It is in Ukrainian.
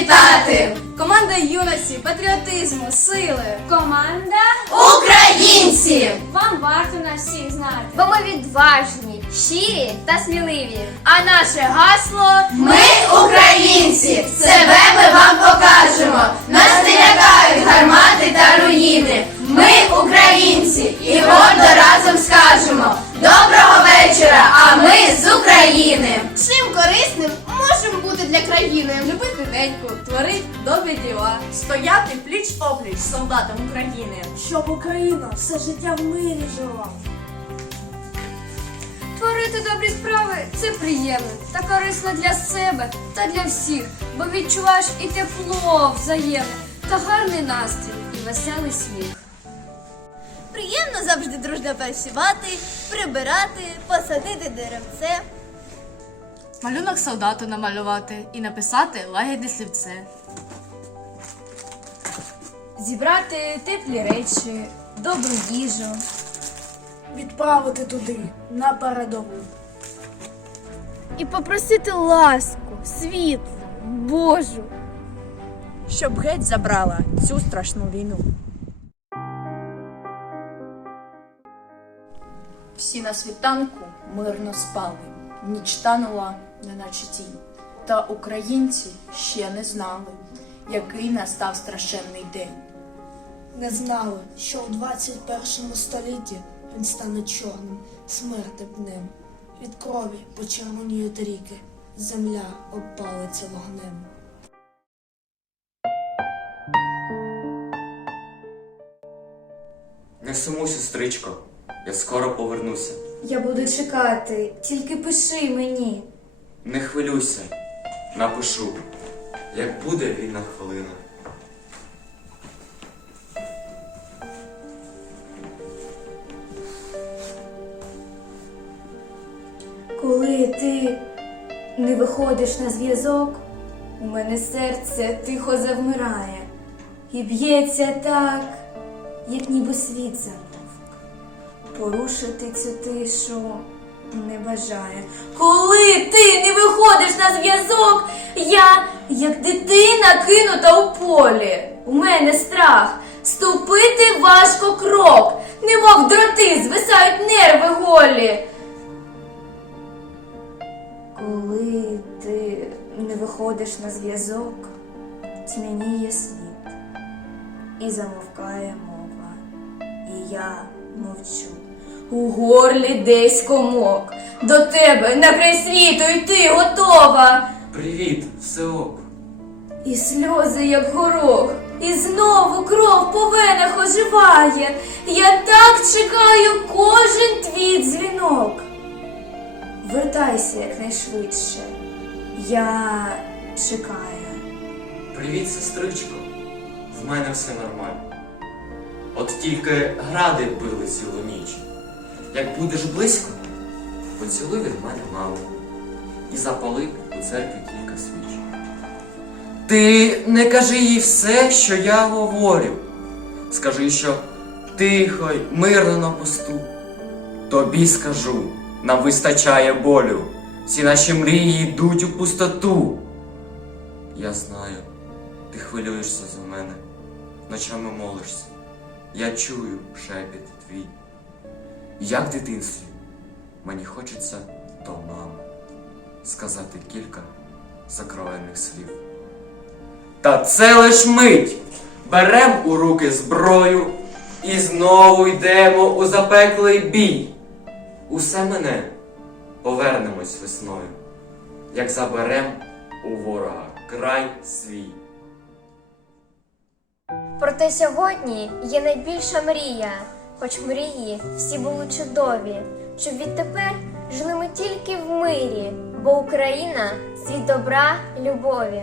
привітати! Команда юності, патріотизму, сили. Команда Українці! вам варто нас всіх знати. Бо ми відважні, щирі та сміливі. А наше гасло Ми українці! Себе ми вам покажемо! Нас не лякають гармати та руїни! Ми українці! І гордо разом скажемо! Доброго вечора! А ми з України! Чим корисним можемо бути? Любити неньку, творить добрі діла. Стояти пліч опліч з солдатом України. Щоб Україна все життя в мирі жила. Творити добрі справи це приємно та корисно для себе та для всіх, бо відчуваєш і тепло взаємне, та гарний настрій і веселий сміх. Приємно завжди дружно працювати, прибирати, посадити деревце. Малюнок солдату намалювати і написати лагідне слівце. Зібрати теплі речі, добру їжу. Відправити туди, на передову. І попросити ласку, світло, Божу. Щоб геть забрала цю страшну війну. Всі на світанку мирно спали, ніч танула, неначе тінь. Та українці ще не знали, який настав страшенний день. Не знали, що у 21 столітті він стане чорним, смертним днем. Від крові почервоніють ріки, земля обпалиться вогнем. Не сумуй, сестричко, я скоро повернуся. Я буду чекати, тільки пиши мені. Не хвилюйся, напишу, як буде вільна хвилина. Коли ти не виходиш на зв'язок, у мене серце тихо завмирає і б'ється так, як ніби світ замовк. Порушити цю тишу не бажає. Коли ти не виходиш на зв'язок, я, як дитина, кинута у полі. У мене страх. Ступити важко крок, немов дроти, звисають нерви голі. Коли ти не виходиш на зв'язок, тьмяніє світ і замовкає мова, і я мовчу. У горлі десь комок. До тебе на край світу йти готова. Привіт, все ок. І сльози, як горох, і знову кров по венах оживає. Я так чекаю кожен твій дзвінок. Вертайся якнайшвидше. Я чекаю. Привіт, сестричко. В мене все нормально. От тільки гради били цілу ніч. Як будеш близько, поцілуй від мене маму і запали у церкві кілька свіч. Ти не кажи їй все, що я говорю. Скажи, що тихо й мирно на посту. Тобі скажу, нам вистачає болю. Всі наші мрії йдуть у пустоту. Я знаю, ти хвилюєшся за мене, ночами молишся. Я чую шепіт твій. Як в дитинстві, мені хочеться до мами сказати кілька закровених слів. Та це лиш мить. Берем у руки зброю і знову йдемо у запеклий бій. Усе мене повернемось весною, як заберем у ворога край свій. Проте сьогодні є найбільша мрія, хоч мрії всі були чудові, щоб відтепер жили ми тільки в мирі, бо Україна світ добра, любові.